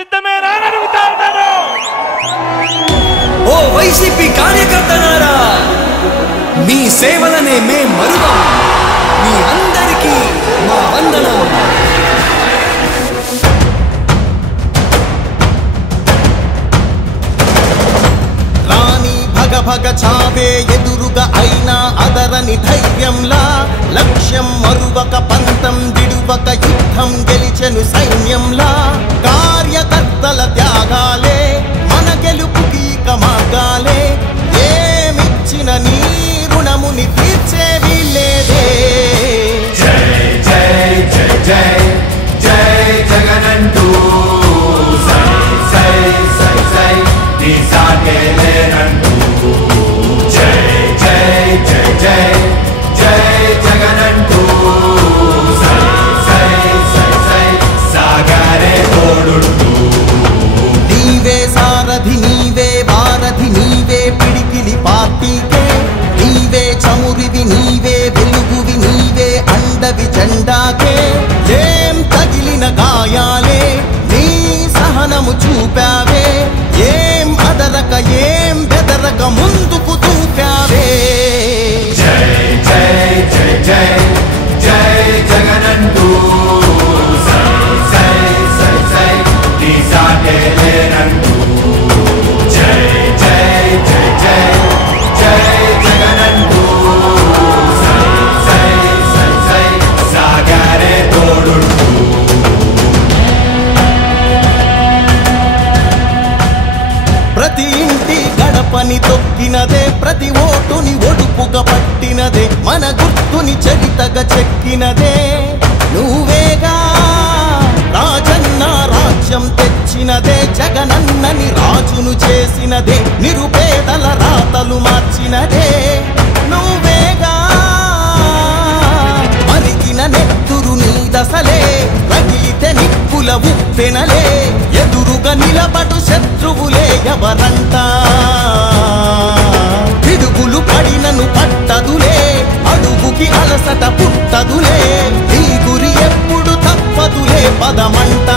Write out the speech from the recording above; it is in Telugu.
సిద్ధమేనా అని అడుగుతా ఉన్నాను. ఓ వైసీపీ కార్యకర్తలారా, మీ సేవలనే మే మరువం. మీ అందరికీ మా వందనం. రాణి భగ భగ చావే ఎదురుగా అయినా అదరని ధైర్యంలా, లక్ష్యం మరువక పంతం విడువక యుద్ధం గెలిచెను సైన్యంలా. కార్యకర్తల త్యాగాలే మన గెలుపుకి మార్గాలే. ఏమిచ్చిన నీ రుణముని తీర్చేవి లేదే. జై జై జై జై జై జగనంటూ సై సై సై సై నీ సాగే లేనంటూ. జై జై జై జై జై జగనంటూ సై సై సై సై సాగరే తోడుంటూ. నీవే సారథి నీవే వారధి నీవే పిడికిలి పార్టీకే. నీవే చమురివి నీవే వెలుగువి నీవే అండవి జెండాకే. ఏం తగిలిన గాయాలే నీ సహనము చూపావే. ఏం అదరక ఏం బెదరక ముందుకు దూకావే. జై జై జై జై జై జగనంటూ సై సై సై సై నీ సాగే లేనంటూ. జై జై జై జై జై జగనంటూ సై సై సై సై సాగరే తోడుంటూ. ప్రతి ఇంటి గడపని తొక్కినదే, ప్రతి ఓటుని ఒడుపుగా పట్టినదే, మన గుర్తుని చరితగా చెక్కినదే నువ్వేగా. రాజన్న రాజ్యం తెచ్చినదే, జగనన్నని రాజును చేసినదే, నిరుపేదల రాతలు మార్చినదే నువ్వేగా. మరిగిన నెత్తురు నీ దశలే, రగిలితే నిప్పుల ఉప్పెనలే. ఎదురుగా నిలబడు శత్రువులే ఎవరంట. పిడుగులు పడినను పట్టదులే, అడుగుకి అలసట పుట్టదులే. ఈ గురి ఎప్పుడు తప్పదులే పదమంట.